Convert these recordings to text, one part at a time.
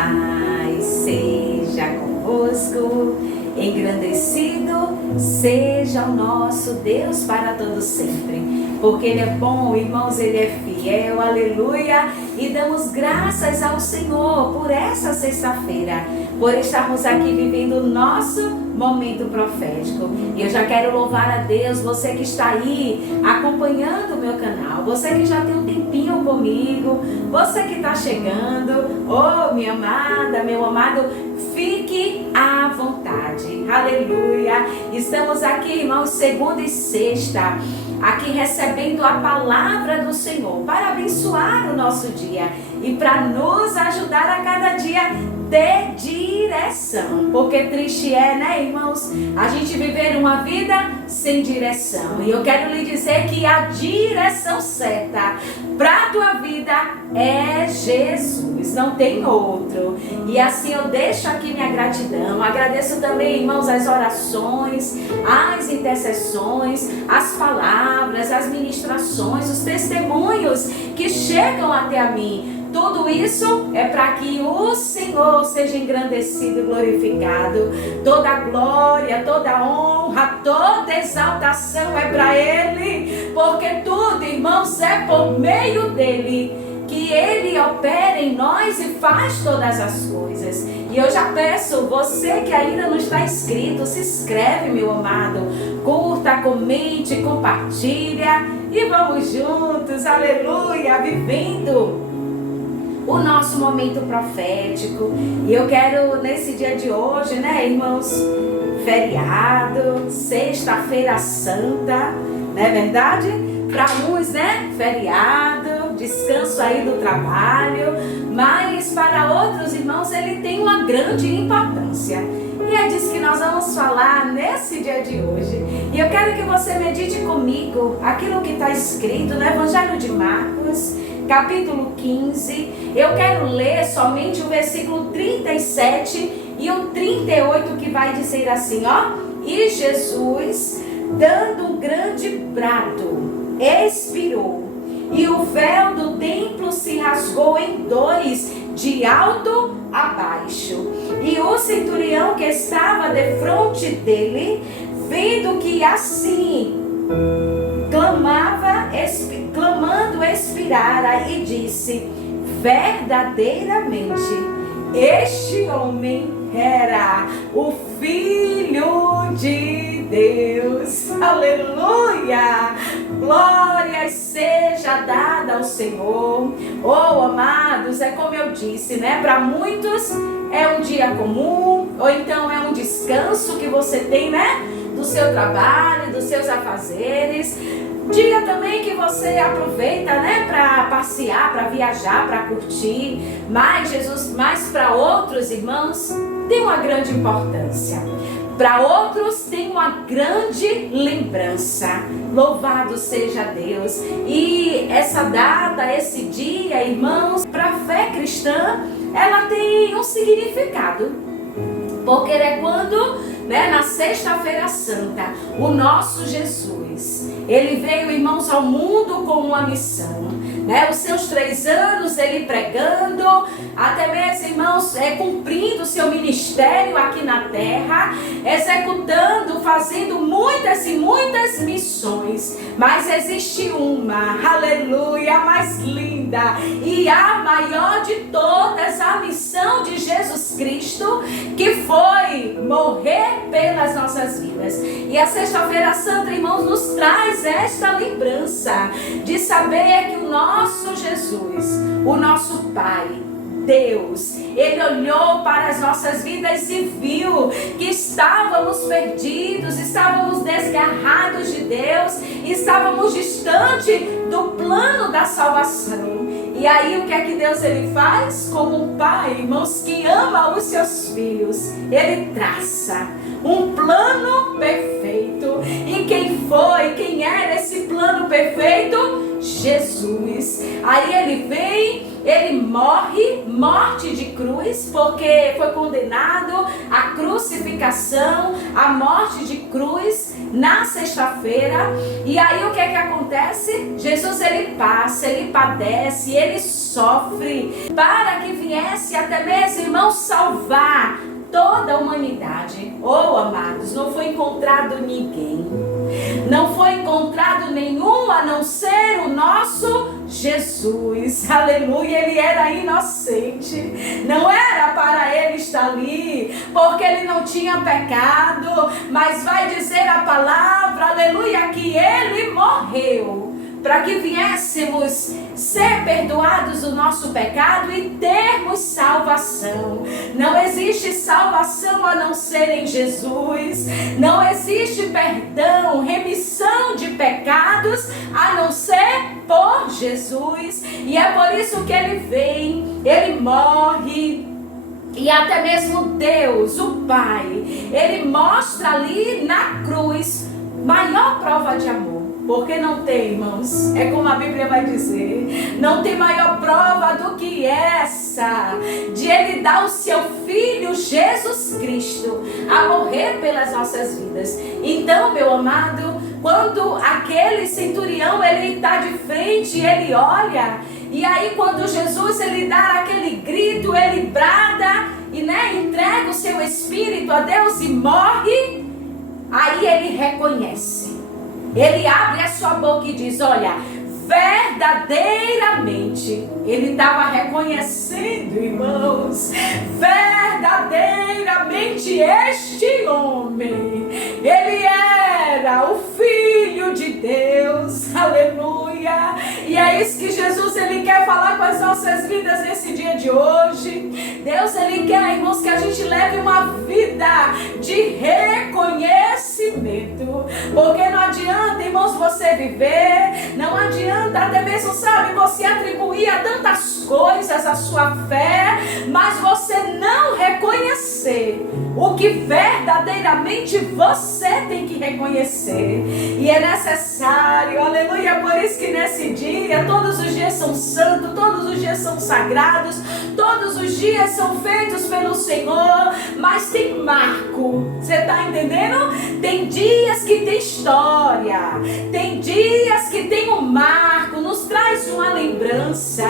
paz seja convosco, engrandecido seja o nosso Deus para todo sempre, porque Ele é bom, irmãos, Ele é fiel, aleluia, e damos graças ao Senhor por essa sexta-feira, por estarmos aqui vivendo o nosso momento profético. E eu já quero louvar a Deus, você que está aí acompanhando o meu canal, você que já tem um tempinho comigo, você que está chegando, oh minha amada, meu amado, fique à vontade, aleluia. Estamos aqui, irmãos, segunda e sexta, aqui recebendo a palavra do Senhor para abençoar o nosso dia e para nos ajudar a cada dia ter direção, porque triste é, né, irmãos, a gente viver uma vida sem direção. E eu quero lhe dizer que a direção certa para a tua vida é Jesus, não tem outro. E assim eu deixo aqui minha gratidão, agradeço também, irmãos, as orações, as intercessões, as palavras, as ministrações, os testemunhos que chegam até a mim. Tudo isso é para que o Senhor seja engrandecido e glorificado. Toda glória, toda honra, toda exaltação é para Ele. Porque tudo, irmãos, é por meio dEle que Ele opera em nós e faz todas as coisas. E eu já peço, você que ainda não está inscrito, se inscreve, meu amado. Curta, comente, compartilha. E vamos juntos, aleluia, vivendo o nosso momento profético. E eu quero nesse dia de hoje, né, irmãos, feriado, sexta-feira santa, não é verdade? Para uns, né, feriado, descanso aí do trabalho, mas para outros, irmãos, ele tem uma grande importância. E é disso que nós vamos falar nesse dia de hoje. E eu quero que você medite comigo aquilo que está escrito no Evangelho de Marcos, capítulo 15, eu quero ler somente o versículo 37 e o 38, que vai dizer assim, ó: E Jesus, dando um grande brado, expirou, e o véu do templo se rasgou em dois, de alto a baixo. E o centurião que estava defronte dele, vendo que assim clamando expirara, e disse: verdadeiramente este homem era o Filho de Deus. Aleluia! Glória seja dada ao Senhor. Oh, amados, é como eu disse, né? Para muitos é um dia comum, ou então é um descanso que você tem, né? Do seu trabalho, dos seus afazeres. Dia também que você aproveita, né, para passear, para viajar, para curtir. Mas para outros, irmãos, tem uma grande importância. Para outros tem uma grande lembrança. Louvado seja Deus. E essa data, esse dia, irmãos, para a fé cristã, ela tem um significado. Porque é quando, né, na sexta-feira santa, o nosso Jesus, ele veio, irmãos, ao mundo com uma missão, né? Os seus 3 anos ele pregando, até mesmo, irmãos, cumprindo o seu ministério aqui na terra, executando, fazendo muitas e muitas missões. Mas existe uma, aleluia, a mais linda e a maior de todas, a missão de Jesus Cristo, que foi morrer pelas nossas vidas. E a sexta-feira santa, irmãos, nos traz esta lembrança de saber que o nosso Jesus, o nosso Pai, Deus, Ele olhou para as nossas vidas e viu que estávamos perdidos, estávamos desgarrados de Deus, estávamos distante do plano da salvação. E aí o que é que Deus ele faz? Como um pai, irmãos, que ama os seus filhos, ele traça um plano perfeito. E quem era esse plano perfeito? Jesus. Aí ele vem, ele morre, morte de cruz, porque foi condenado à crucificação, à morte de cruz na sexta-feira. E aí o que é que acontece? Jesus ele passa, ele padece, ele sofre sofre, para que viesse até mesmo, irmãos, salvar toda a humanidade. Oh, amados, não foi encontrado ninguém, não foi encontrado nenhum a não ser o nosso Jesus. Aleluia. Ele era inocente, não era para ele estar ali, porque ele não tinha pecado, mas vai dizer a palavra, aleluia, que ele morreu para que viéssemos ser perdoados do nosso pecado e termos salvação. Não existe salvação a não ser em Jesus. Não existe perdão, remissão de pecados a não ser por Jesus. E é por isso que ele vem, ele morre. E até mesmo Deus, o Pai, ele mostra ali na cruz maior prova de amor. Porque não tem, irmãos, é como a Bíblia vai dizer, não tem maior prova do que essa, de ele dar o seu Filho Jesus Cristo a morrer pelas nossas vidas. Então, meu amado, quando aquele centurião, ele está de frente, ele olha, e aí quando Jesus, ele dá aquele grito, ele brada, e entrega o seu espírito a Deus e morre, aí ele reconhece. Ele abre a sua boca e diz, olha, verdadeiramente, ele estava reconhecendo, irmãos, verdadeiramente este homem, ele era o Filho de Deus, aleluia. E é isso que Jesus, ele quer falar com as nossas vidas nesse dia de hoje. Deus, ele quer, irmãos, que a gente leve uma vida de reconhecimento, porque não adianta, irmãos, você viver, não adianta até mesmo, sabe, você atribuir a tantas coisas a sua fé, mas você não reconhecer o que verdadeiramente você tem que reconhecer. E é necessário, aleluia, por isso que nesse dia, todos os dias são santos, todos os dias são sagrados, todos os dias são feitos pelo Senhor, mas tem marco, você está entendendo? Tem dias que tem história, tem dias que tem um marco, nos traz uma lembrança.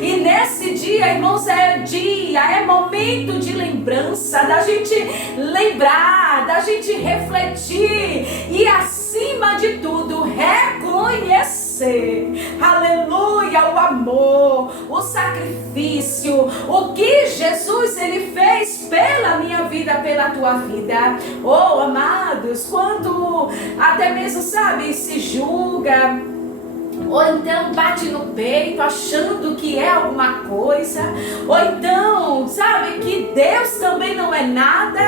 E nesse dia, irmãos, é dia, é momento de lembrança, da gente lembrar, da gente refletir e acima de tudo reconhecer, aleluia, o amor, o sacrifício, o que Jesus, ele fez pela minha vida, pela tua vida. Oh, amados, quando até mesmo, sabe, se julga, ou então bate no peito achando que é alguma coisa, ou então, sabe, que Deus também não é nada,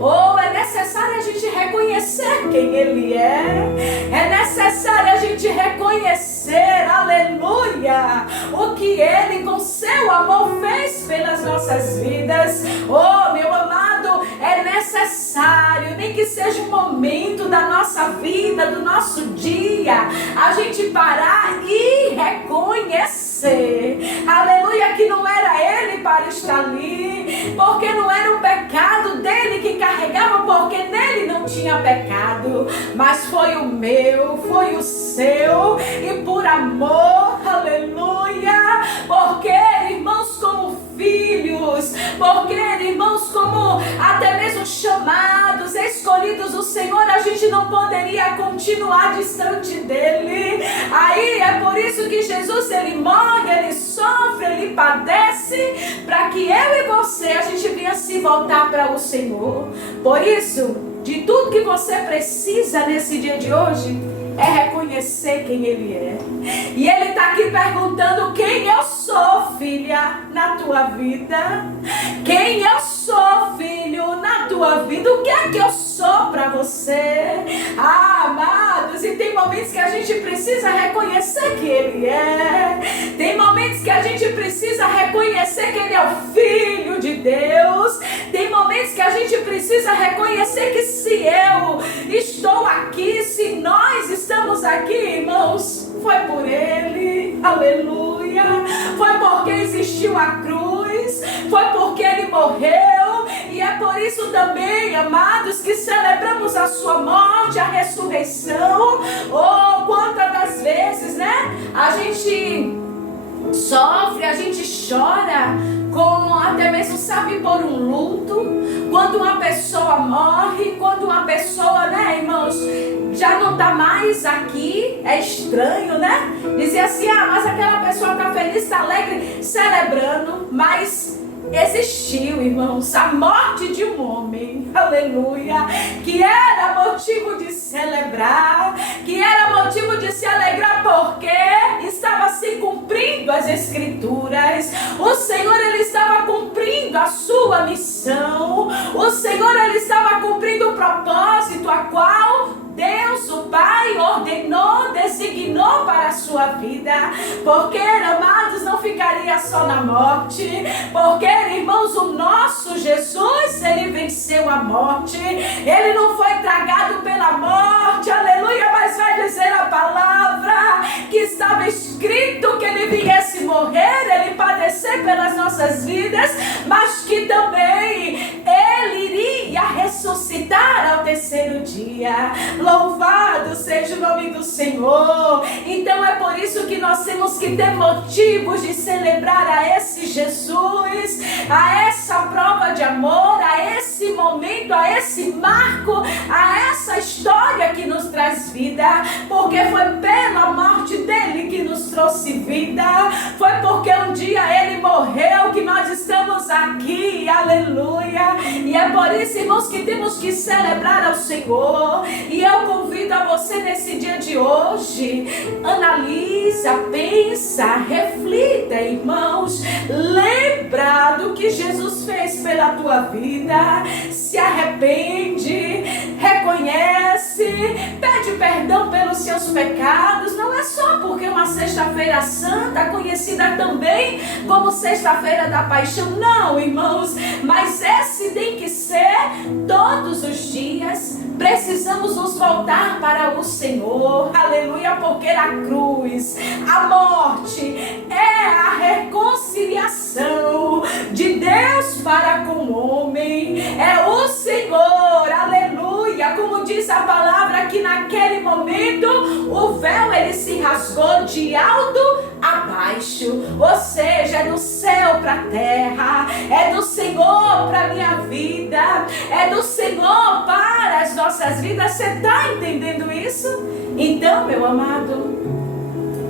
ou é necessário a gente reconhecer quem Ele é necessário a gente reconhecer, aleluia, o que Ele com seu amor fez pelas nossas vidas. Oh, meu amado, é necessário, nem que seja um momento da nossa vida, do nosso dia, a gente parar e reconhecer, aleluia, que não era ele para estar ali, porque não era o pecado dele que carregava, porque nele não tinha pecado, mas foi o meu, foi o seu, e por amor, aleluia, porque, irmãos, como filhos, porque, irmãos, como até mesmo chamados, escolhidos do Senhor, a gente não poderia continuar distante dele. Aí é por isso que Jesus, ele morre, ele sofre, ele padece, para que eu e você, a gente venha se voltar para o Senhor. Por isso, de tudo que você precisa nesse dia de hoje, é reconhecer quem Ele é. E Ele está aqui perguntando quem eu sou, filha, na tua vida. Quem eu sou, filho, na tua vida. O que é que eu sou para você? Ah, amados, e tem momentos que a gente precisa reconhecer que Ele é. Tem momentos que a gente precisa reconhecer que Ele é o Filho de Deus. Tem momentos que a gente precisa reconhecer que se eu estou aqui, se nós estamos aqui, irmãos, foi por Ele, aleluia, foi porque existiu a cruz, foi porque Ele morreu, e é por isso também, amados, que celebramos a sua morte, a ressurreição. Oh, quantas das vezes, a gente sofre, a gente chora, como até mesmo sabe por um luto, quando uma pessoa morre, quando uma pessoa, né, irmãos, já não está mais aqui, é estranho, né? Dizer assim, mas aquela pessoa está feliz, está alegre, celebrando, mas existiu, irmãos, a morte de um homem, aleluia, que era motivo de celebrar, que era motivo de se alegrar, porque estava se cumprindo as Escrituras. O Senhor, Ele estava cumprindo a sua missão. O Senhor, Ele estava cumprindo o propósito a qual Deus, o Pai, ordenou, designou para a sua vida. Porque, amados, não ficaria só na morte. Porque, irmãos, o nosso Jesus, Ele venceu a morte. Ele não foi tragado pela morte, aleluia, mas vai dizer a palavra que estava escrito que Ele viesse morrer, Ele padecer pelas nossas vidas, mas que também Ele iria ressuscitar ao terceiro dia. Louvado seja o nome do Senhor. Então é por isso que nós temos que ter motivos de celebrar a esse Jesus, a essa prova de amor, a esse momento, a esse marco, a essa história que nos traz vida, porque foi pela morte dele que nos trouxe vida, foi porque um dia ele morreu que nós estamos aqui, aleluia. E é por isso, irmãos, que temos que celebrar ao Senhor. E eu convido a você nesse dia de hoje, analisa, pensa, reflita, irmãos, lembra do que Jesus fez pela tua vida, se arrepende, reconhece, pede perdão pelos seus pecados. Não é só porque uma sexta-feira santa, conhecida também como sexta-feira da paixão, não, irmãos, mas esse tem que ser todos os dias. Precisamos nos voltar para o Senhor, aleluia, porque a cruz, a morte, é a reconciliação de Deus para com o homem, é o Senhor, aleluia, como diz a palavra, que naquele momento o véu ele se rasgou de alto a baixo, ou seja, é do céu para a terra, é do Senhor para a minha vida, é do Senhor para as nossas vidas. Você está entendendo isso? Então, meu amado,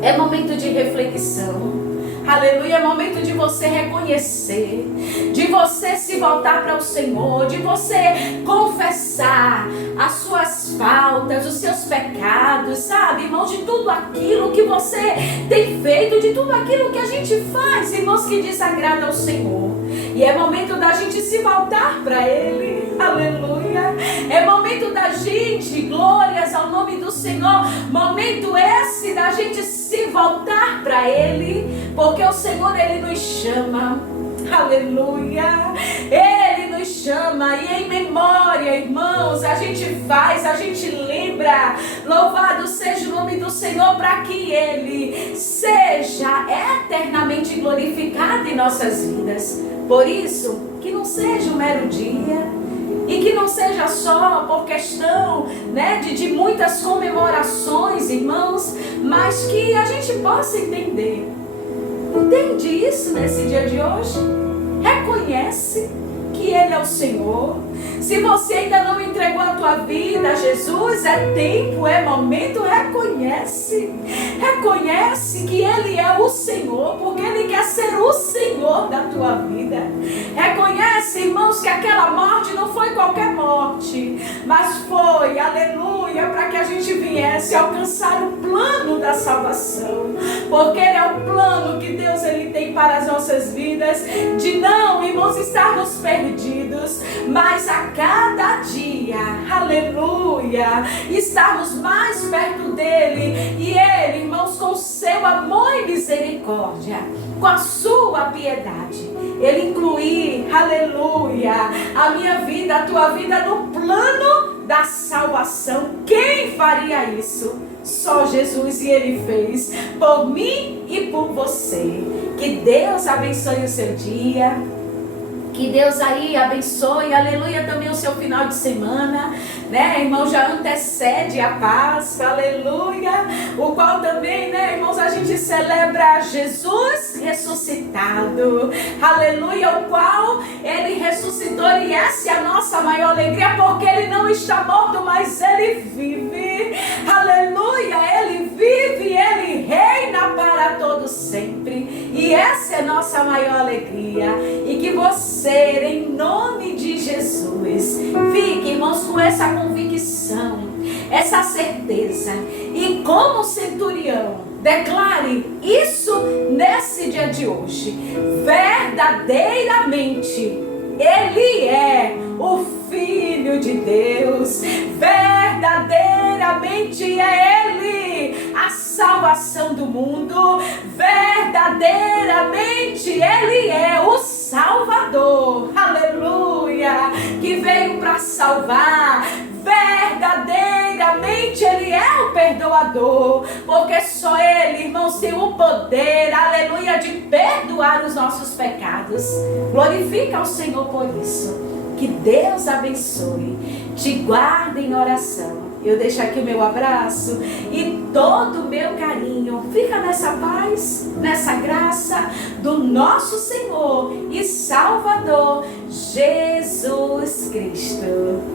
é momento de reflexão. Aleluia, é momento de você reconhecer, de você se voltar para o Senhor, de você confessar as suas faltas, os seus pecados, sabe, irmãos, de tudo aquilo que você tem feito, de tudo aquilo que a gente faz, irmãos, que desagrada ao Senhor. E é momento da gente se voltar para Ele, aleluia. É momento da gente, glórias ao nome do Senhor, momento esse da gente se voltar para Ele, porque o Senhor, Ele nos chama, aleluia, Ele nos chama, e em memória, irmãos, a gente faz, a gente lembra, louvado seja o nome do Senhor, para que Ele seja eternamente glorificado em nossas vidas. Por isso, que não seja um mero dia, e que não seja só por questão, né, de muitas comemorações, irmãos, mas que a gente possa entender. Entende isso nesse dia de hoje? Reconhece que Ele é o Senhor. Se você ainda não entregou a tua vida a Jesus, é tempo, é momento, reconhece. Reconhece que Ele é o Senhor, porque Ele quer ser o Senhor da tua vida. Reconhece, irmãos, que aquela morte não foi qualquer morte, mas foi, aleluia, para que a gente viesse alcançar o plano da salvação. Porque Ele é o plano que Deus Ele tem para as nossas vidas, de não, irmãos, estarmos perdidos, mas a cada dia, aleluia, estarmos mais perto dEle, e Ele, irmãos, com o seu amor e misericórdia, com a sua piedade, Ele incluir, aleluia, a minha vida, a tua vida no plano da salvação. Quem faria isso? Só Jesus, e Ele fez por mim e por você. Que Deus abençoe o seu dia. Que Deus aí abençoe, aleluia, também o seu final de semana, né, irmão, já antecede a Páscoa, aleluia, o qual também, né, irmãos, a gente celebra Jesus ressuscitado, aleluia, o qual ele ressuscitou e essa é a nossa maior alegria, porque ele não está morto, mas ele vive, aleluia, ele vive, ele reina para todos sempre, e essa é a nossa maior alegria, e que você, em nome de Jesus, fique, irmãos, com essa convicção, essa certeza, e como centurião, declare isso nesse dia de hoje, verdadeiramente, Ele é o Filho de Deus, verdadeiramente é Ele a salvação do mundo, verdadeiramente Ele é o Salvador, aleluia, que veio para salvar, verdadeiramente Ele é o perdoador, porque só Ele, irmãos, tem o poder, aleluia, de perdoar os nossos pecados. Glorifica ao Senhor por isso. Que Deus abençoe, te guarde em oração. Eu deixo aqui o meu abraço e todo o meu carinho. Fica nessa paz, nessa graça do nosso Senhor e Salvador Jesus Cristo.